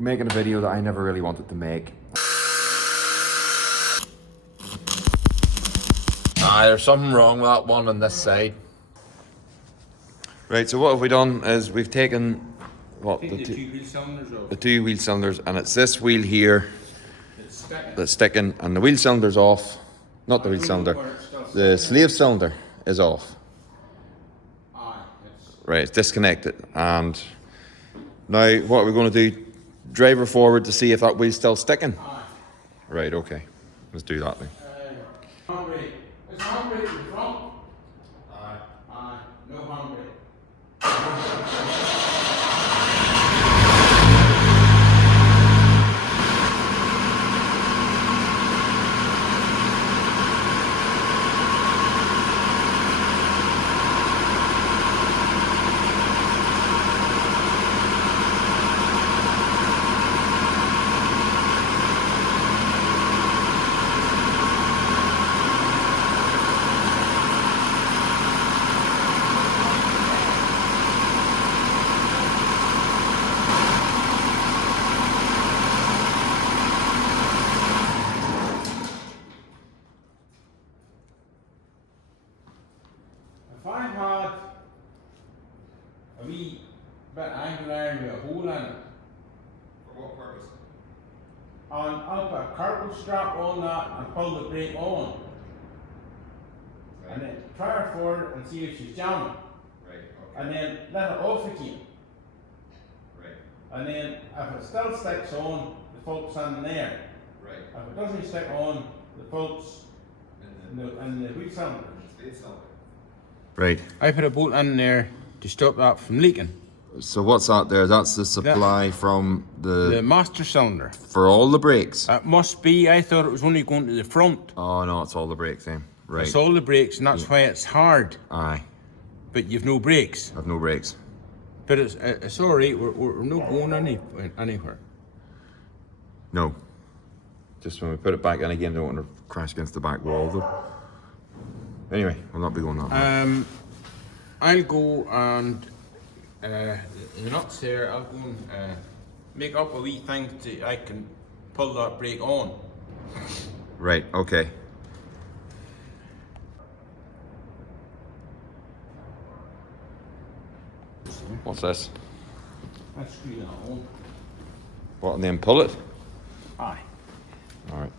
making a video that I never really wanted to make. There's something wrong with that one on this side. Right, so what have we done is we've taken what the two wheel cylinders, and it's this wheel here that's sticking, and the wheel cylinder's off. Not the wheel cylinder, the slave cylinder is off. Right, it's disconnected, and now what are we going to do? Drive her forward to see if that wheel's still sticking. Right, okay, let's do that then. It's handbrake in front. No handbrake. If I had a wee bit of angle iron with a hole in it. For what purpose? And I'll put a carpet strap on that and pull the brake on. Right. And then try her forward and see if she's jamming. Right, okay. And then let it off again. Right, And then if it still sticks on, the fault's in there. right. If it doesn't stick on, the fault's in the wheel cylinder. Slave cylinder. Right, I put a bolt in there to stop that from leaking. so what's that there? That's the supply from The master cylinder. for all the brakes. It must be. I thought it was only going to the front. Oh no, it's all the brakes then. Right. It's all the brakes, and that's why it's hard. Aye, But you've no brakes. I've no brakes. But it's all right. We're not going anywhere. No. Just when we put it back in again, don't want to crash against the back wall though. Anyway, I'll not be going that way. I'll go and the nuts there. I'll go and make up a wee thing to I can pull that brake on. Right, okay. What's this? Let's screw that on. What, and then pull it? Aye. Alright.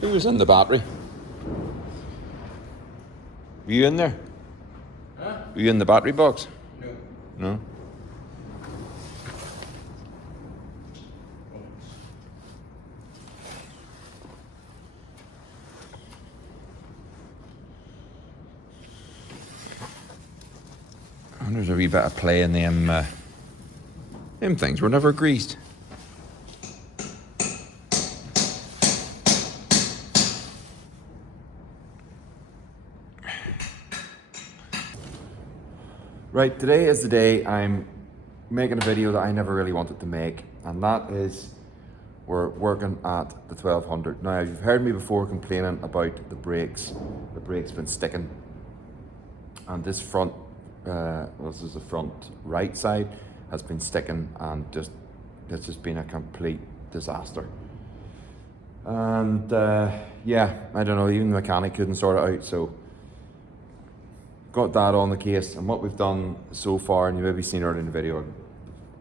Who was in the battery? Were you in there? Huh? Were you in the battery box? No. No? And there's a wee bit of play in them things were never greased. Right, today is the day I'm making a video that I never really wanted to make, and that is we're working at the 1200. Now, you've heard me before complaining about the brakes been sticking, and this front, this is the front right side, has been sticking, and it's just been a complete disaster. And yeah, I don't know, even the mechanic couldn't sort it out, so got that on the case. And what we've done so far, and you maybe seen earlier in the video,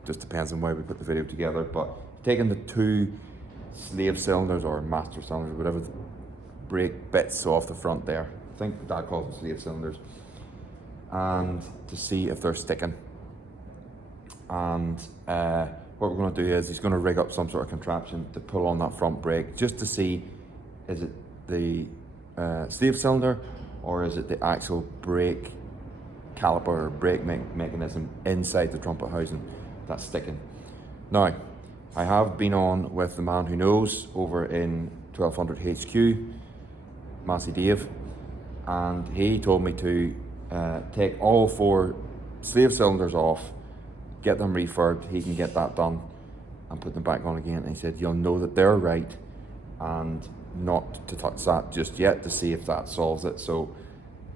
just depends on why we put the video together, but taking the two slave cylinders or master cylinders, whatever the brake bits off the front there, I think Dad calls them slave cylinders, and to see if they're sticking. And what we're going to do is he's going to rig up some sort of contraption to pull on that front brake just to see, is it the slave cylinder or is it the actual brake caliper or brake mechanism inside the trumpet housing that's sticking. Now, I have been on with the man who knows over in 1200 HQ, Massey Dave, and he told me to take all 4 slave cylinders off, get them refurbed, he can get that done and put them back on again. And he said you'll know that they're right and not to touch that just yet to see if that solves it. So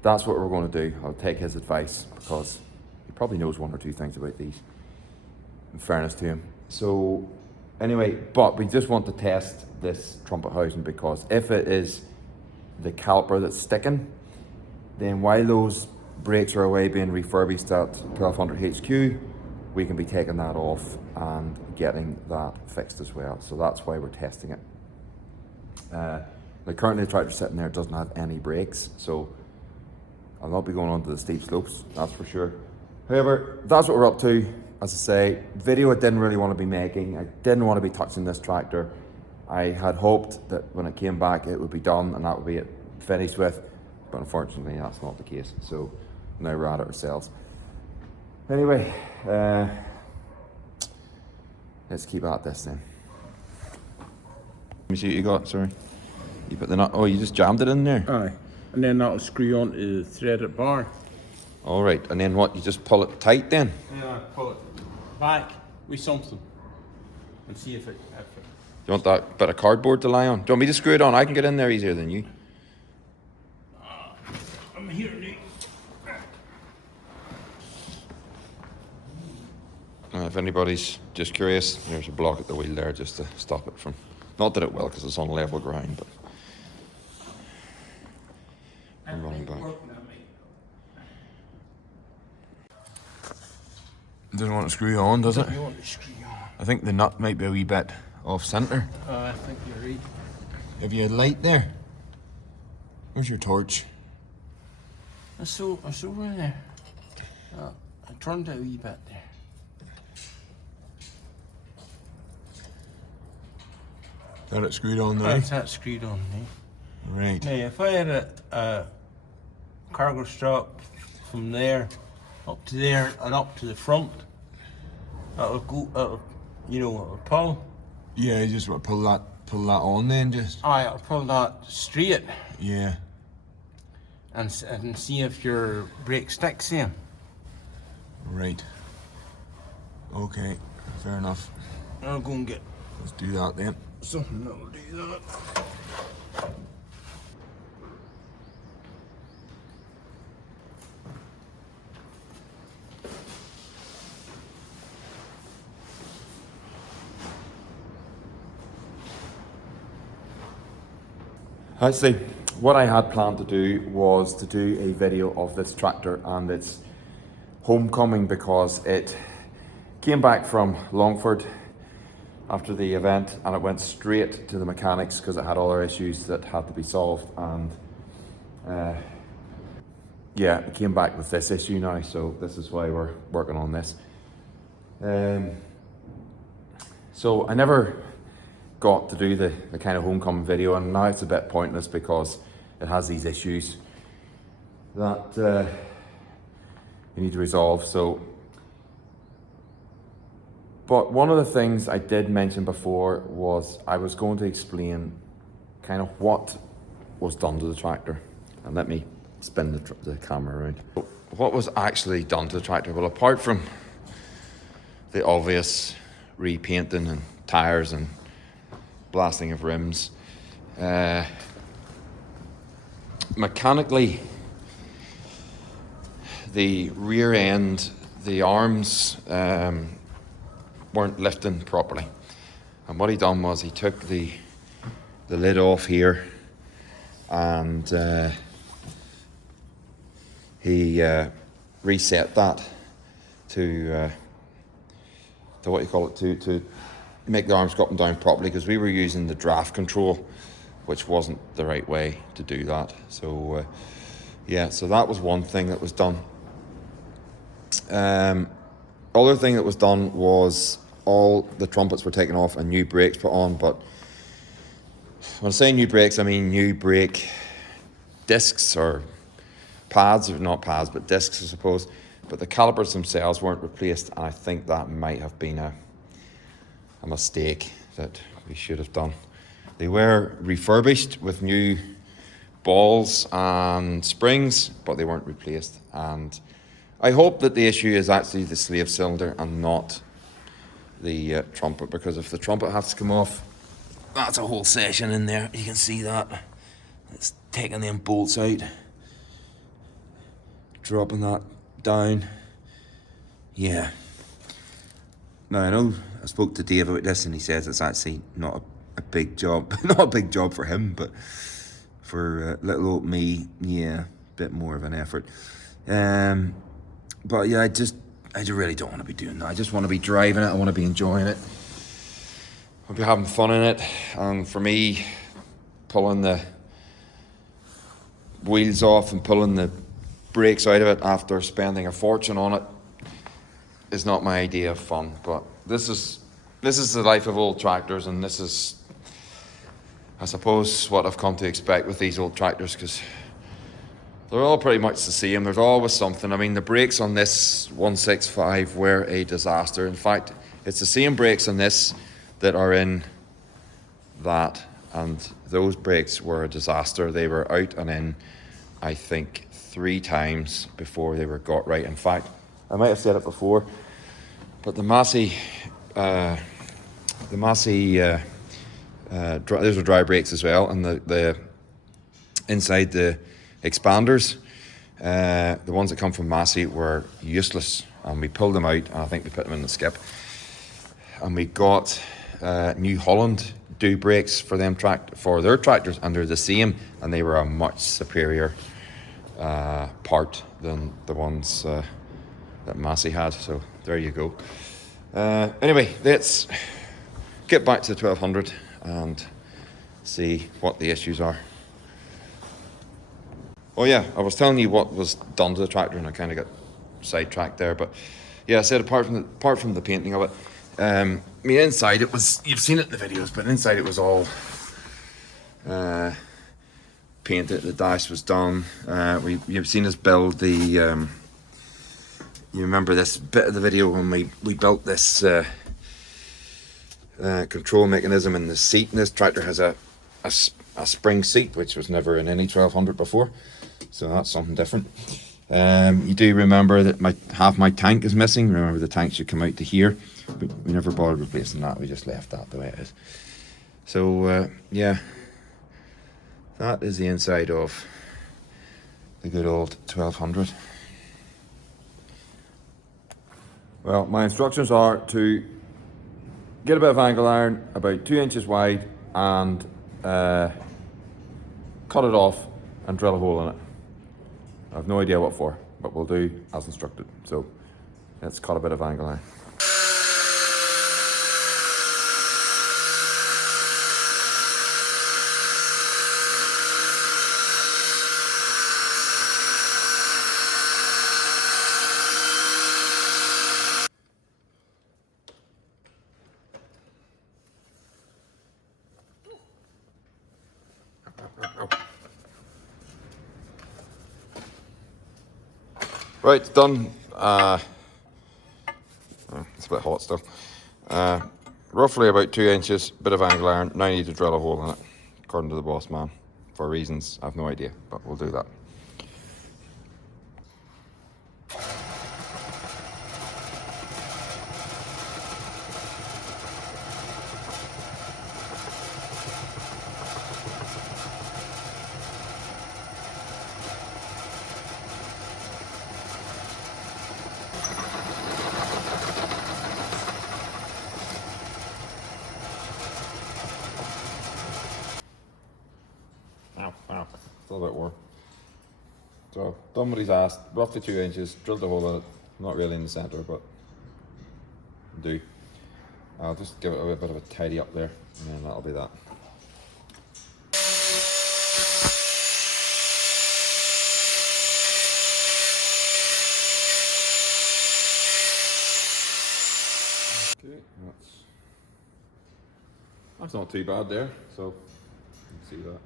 that's what we're going to do. I'll take his advice because he probably knows one or two things about these, in fairness to him. So anyway, but we just want to test this trumpet housing, because if it is the caliper that's sticking, then while those brakes are away being refurbished at 1200 HQ, we can be taking that off and getting that fixed as well. So that's why we're testing it. Like currently the tractor sitting there doesn't have any brakes, so I'll not be going onto the steep slopes, that's for sure. However, that's what we're up to. As I say, video I didn't really want to be making. I didn't want to be touching this tractor. I had hoped that when it came back it would be done and that would be it finished with, but unfortunately that's not the case. So now we're at it ourselves. Anyway, let's keep at this then. Let me see what you got, sorry. You put the nut, oh, you just jammed it in there? Aye. And then that'll screw onto the threaded bar. All right, and then what, you just pull it tight then? Yeah, pull it back with something and see if it... You want that bit of cardboard to lie on? Do you want me to screw it on? I can get in there easier than you. I'm here, Nick. If anybody's just curious, there's a block at the wheel there just to stop it from... Not that it will, because it's on level ground, but... I'm running back. It doesn't want to screw on, does it? You want to screw on. I think the nut might be a wee bit off centre. I think you're right. Have you a light there? Where's your torch? It's over there. I turned it a wee bit there. Got it screwed on there? That's that screwed on, eh? Right. Now, if I had a cargo strap from there up to there and up to the front, that'll go, it'll pull. Yeah, you just want to pull that on then, just. Aye, I'll pull that straight Yeah. and see if your brake sticks in. Right. Okay, fair enough. I'll go and get Let's do that then. something that'll do that. Actually, what I had planned to do was to do a video of this tractor and its homecoming, because it came back from Longford after the event and it went straight to the mechanics because it had other issues that had to be solved, and yeah, it came back with this issue now, so this is why we're working on this. So I never got to do the kind of homecoming video, and now it's a bit pointless because it has these issues that you need to resolve. So, but one of the things I did mention before was I was going to explain kind of what was done to the tractor. And let me spin the camera around. What was actually done to the tractor? Well, apart from the obvious repainting and tyres and blasting of rims, mechanically the rear end, the arms weren't lifting properly, and what he done was he took the lid off here and he reset that to what you call it, to make the arms go up and down properly, because we were using the draft control, which wasn't the right way to do that. So yeah, so that was one thing that was done. Other thing that was done was all the trumpets were taken off and new brakes put on. But when I say new brakes, I mean new brake discs or pads, or not pads, but discs, I suppose. But the calipers themselves weren't replaced, and I think that might have been a mistake that we should have done. They were refurbished with new balls and springs, but they weren't replaced. And I hope that the issue is actually the slave cylinder and not the trumpet, because if the trumpet has to come off, that's a whole session in there. You can see that. It's taking them bolts out. dropping that down. Yeah. Now I know I spoke to Dave about this and he says it's actually not a big job. Not a big job for him, but for little old me, yeah, a bit more of an effort. But yeah, I really don't want to be doing that. I just want to be driving it. I want to be enjoying it. I'll be having fun in it. And for me, pulling the wheels off and pulling the brakes out of it after spending a fortune on it is not my idea of fun. But this is the life of old tractors, and this is, I suppose, what I've come to expect with these old tractors, because they're all pretty much the same. There's always something. I mean, the brakes on this 165 were a disaster. In fact, it's the same brakes on this that are in that, and those brakes were a disaster. They were out and in, I think, 3 times before they were got right. In fact, I might have said it before, but the Massey, those are dry brakes as well, and the inside the expanders, the ones that come from Massey were useless, and we pulled them out, and I think we put them in the skip, and we got New Holland do brakes for them for their tractors, and they're the same, and they were a much superior part than the ones that Massey had. So there you go. Anyway, let's get back to the 1200 and see what the issues are. Oh yeah, I was telling you what was done to the tractor, and I kind of got sidetracked there. But yeah, I said apart from the painting of it, I mean, inside it was, you've seen it in the videos, but inside it was all painted. The dash was done. You've seen us build the. You remember this bit of the video when we built this control mechanism in the seat, and this tractor has a spring seat, which was never in any 1200 before, so that's something different. You do remember that half my tank is missing. Remember, the tank should come out to here, but we never bothered replacing that. We just left that the way it is. So yeah, that is the inside of the good old 1200. Well, my instructions are to get a bit of angle iron about 2 inches wide and cut it off and drill a hole in it. I have no idea what for, but we'll do as instructed. So let's cut a bit of angle iron. Right, it's done. It's a bit hot still. Roughly about 2 inches, bit of angle iron. Now I need to drill a hole in it, according to the boss man. For reasons, I have no idea, but we'll do that. Ow, still a bit warm. So, done what he's asked, roughly 2 inches, drilled a hole in it, not really in the centre, but do. I'll just give it a bit of a tidy up there, and then that'll be that. Okay, that's not too bad there, so you can see that.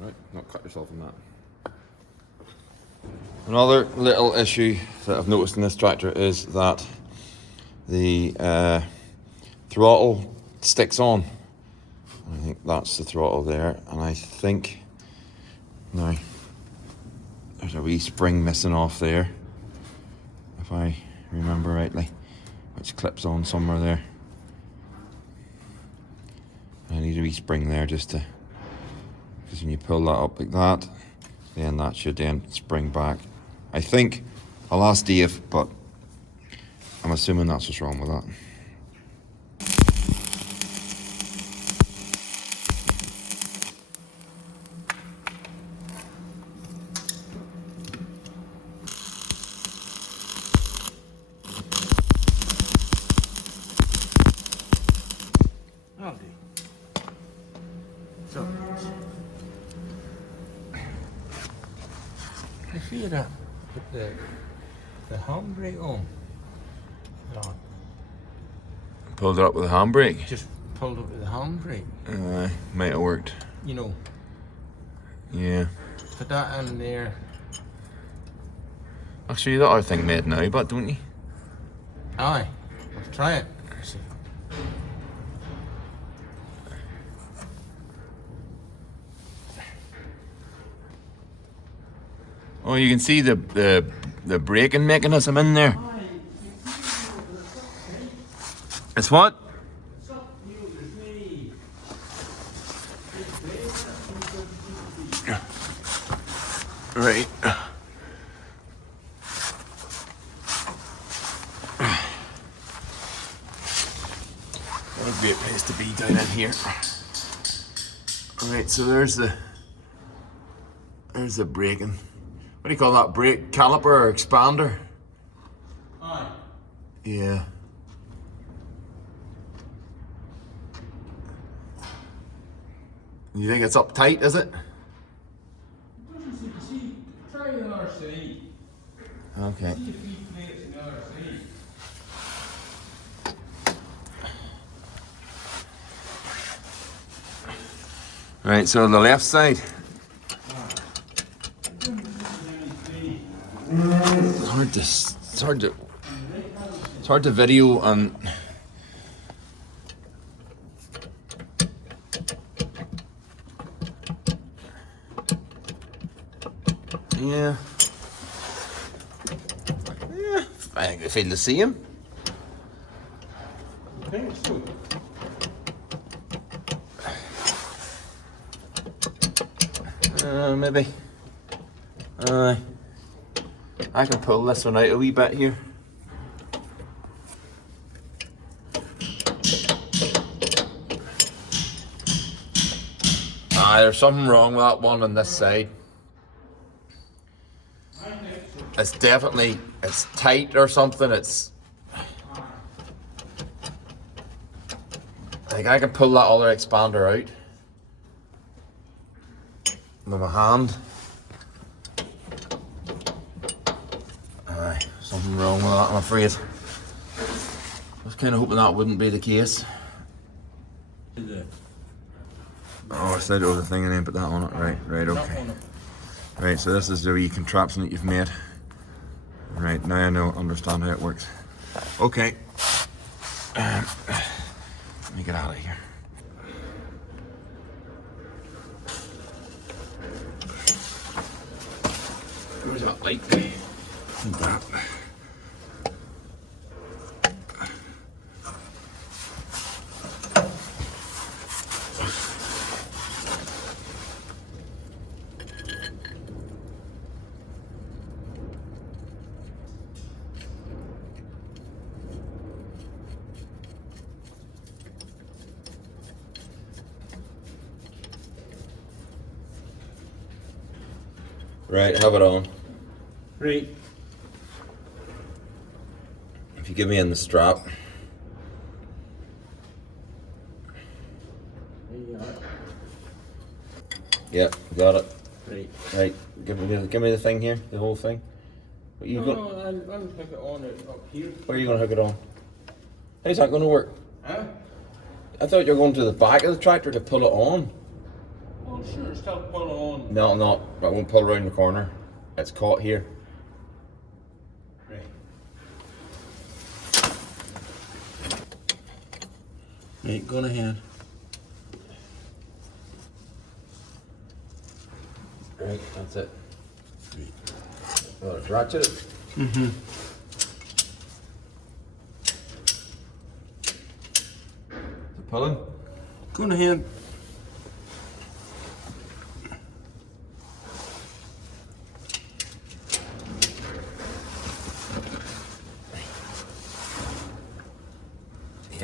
Alright, not cut yourself in that. Another little issue that I've noticed in this tractor is that the throttle sticks on. I think that's the throttle there, and I think now there's a wee spring missing off there, if I remember rightly, which clips on somewhere there. I need a wee spring there just to, because when you pull that up like that, then that should then spring back. I think I'll ask Dave, but I'm assuming that's what's wrong with that. So, I feel that put the handbrake on. No, Pulled it up with a handbrake. just pulled up with the handbrake. Might have worked. You know, Yeah. put that in there. Actually, that other thing made now, but don't you? Aye, let's try it. See. Oh, you can see the braking mechanism in there. It's what? Right. What a great place to be down in here. Alright, so there's the braking. What do you call that? Brake caliper or expander? Aye. Yeah. You think it's uptight, is it? See, try the other side. Okay. See if he plates the other side. Right, so the left side. It's hard to video and yeah. Yeah, I think they feel the same. I think so. Maybe. I can pull this one out a wee bit here. There's something wrong with that one on this side. It's definitely, it's tight or something. It's like I can pull that other expander out with my hand. Something wrong with that, I'm afraid. I was kind of hoping that wouldn't be the case. Oh, I said there was a thing and then put that on it. Right, okay. Right, so this is the wee contraption that you've made. Right, now I understand how it works. Okay. Let me get out of here. Where's that light? That. Right, have it on. Right. If you give me in the strap. Yep, got it. Right. Right, give me the thing here, the whole thing. What you No, got? no, I'll hook it on it up here. Where are you going to hook it on? How's that going to work? Huh? I thought you were going to the back of the tractor to pull it on. Oh, sure, still pull it on. No, I won't pull around the corner. It's caught here. Right. Right, go ahead. Right, that's it. Oh, it's ratchet it. Mm-hmm. Pulling? Go ahead.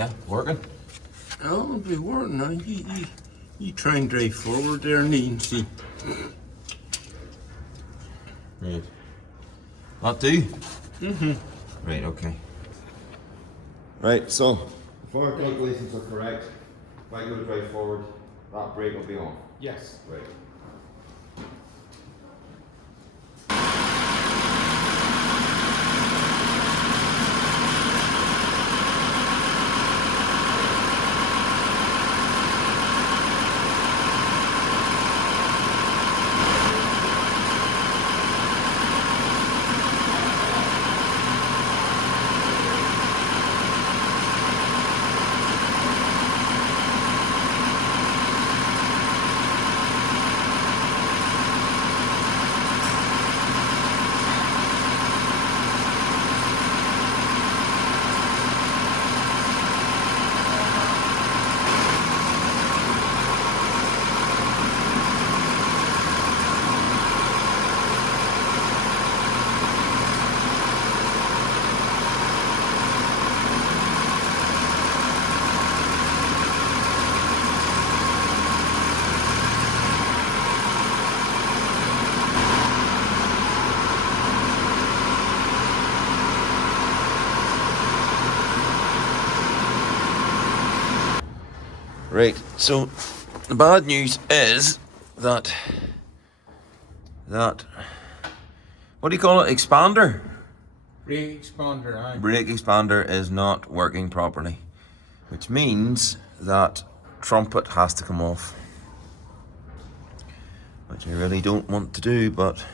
Yeah, working. I'll be working now. You try and drive forward there and you can see. Right. That do? Mm-hmm. Right, okay. Right, so if our calculations are correct, if I go to drive forward, that brake will be on. Yes. Right. Right, so the bad news is that what do you call it? Expander? Brake expander, aye. Brake expander is not working properly, which means that trumpet has to come off, which I really don't want to do, but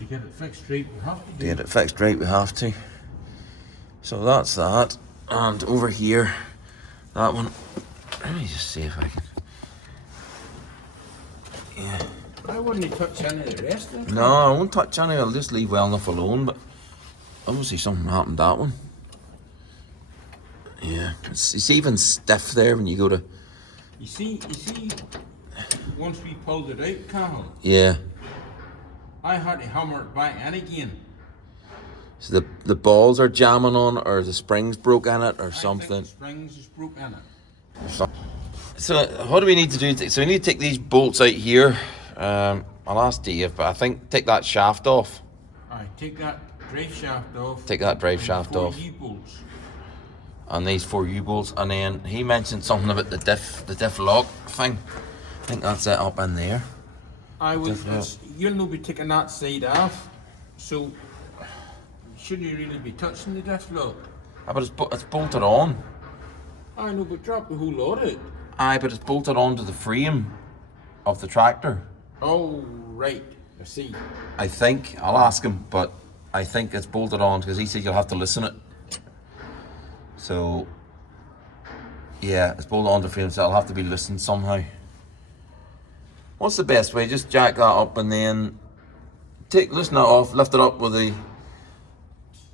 To get it fixed right, we have to to do get it fixed right, we have to. So that's that, and over here, that one. Let me just see if I can. Yeah. I wouldn't touch any of the rest of it. No, I won't touch any. I'll just leave well enough alone. But obviously something happened to that one. Yeah, it's even stiff there when you go to. You see, once we pulled it out, Carl, Yeah. I had to hammer it back in again. So the balls are jamming on, or the springs broke in it, or I think something. the springs is broke in it. So what do we need to do? So we need to take these bolts out here. I'll ask Dave, but I think take that shaft off. I take that drive shaft off. Take that drive and shaft four off. U-bolts. And these 4 U-bolts, and then he mentioned something about the diff lock thing. I think that's it up in there. You'll not be taking that side off, so shouldn't you really be touching the diff lock? Ah, but it's bolted on. I know, but drop the whole lot out. Aye, but it's bolted onto the frame of the tractor. Oh, right. I see. I think. I'll ask him, but I think it's bolted on because he said you'll have to loosen it. So, yeah, it's bolted onto the frame, so it'll have to be loosened somehow. What's the best way? Just jack that up and then loosen it off, lift it up with a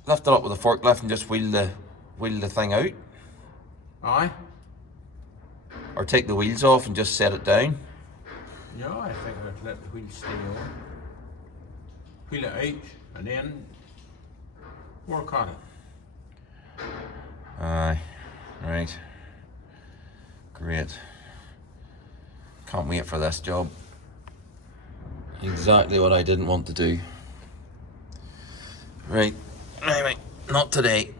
forklift and just wheel the thing out. Aye. Or take the wheels off and just set it down. Yeah, I think I'd let the wheel stay on. Wheel it out and then work on it. Aye, right. Great. Can't wait for this job. Exactly what I didn't want to do. Right, anyway, not today.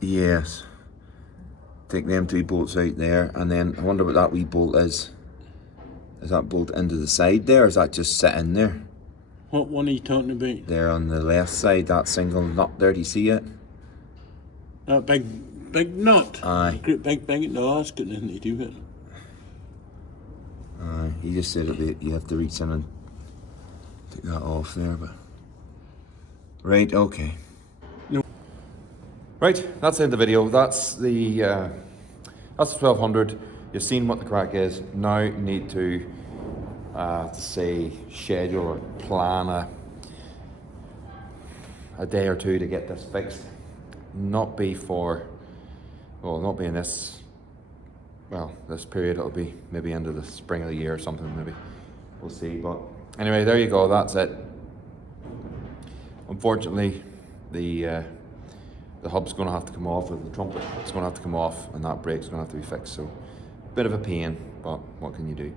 Yes. Take them 2 bolts out there, and then I wonder what that wee bolt is. Is that bolt into the side there, or is that just sitting there? What one are you talking about? There on the left side, that single nut there, do you see it? That big nut? Aye. Great big, no, that's got nothing to do with it. He just said that you have to reach in and take that off there, but... Right, okay. No. Right, that's the end of the video. That's the 1200. You've seen what the crack is. Now you need to say schedule or plan a day or two to get this fixed. Not be in this, this period. It'll be maybe into the spring of the year or something, maybe. We'll see. But anyway, there you go. That's it. Unfortunately, the the hub's going to have to come off, or the trumpet is going to have to come off, and that brake's going to have to be fixed. So, bit of a pain, but what can you do?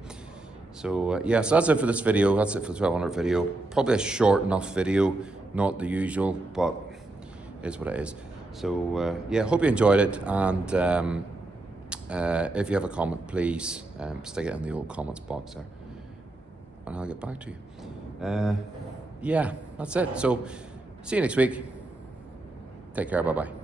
So yeah, so that's it for this video. That's it for the 1200 video. Probably a short enough video, not the usual, but it is what it is. So yeah, hope you enjoyed it, and if you have a comment, please stick it in the old comments box there, and I'll get back to you. Yeah, that's it. So see you next week. Take care. Bye bye.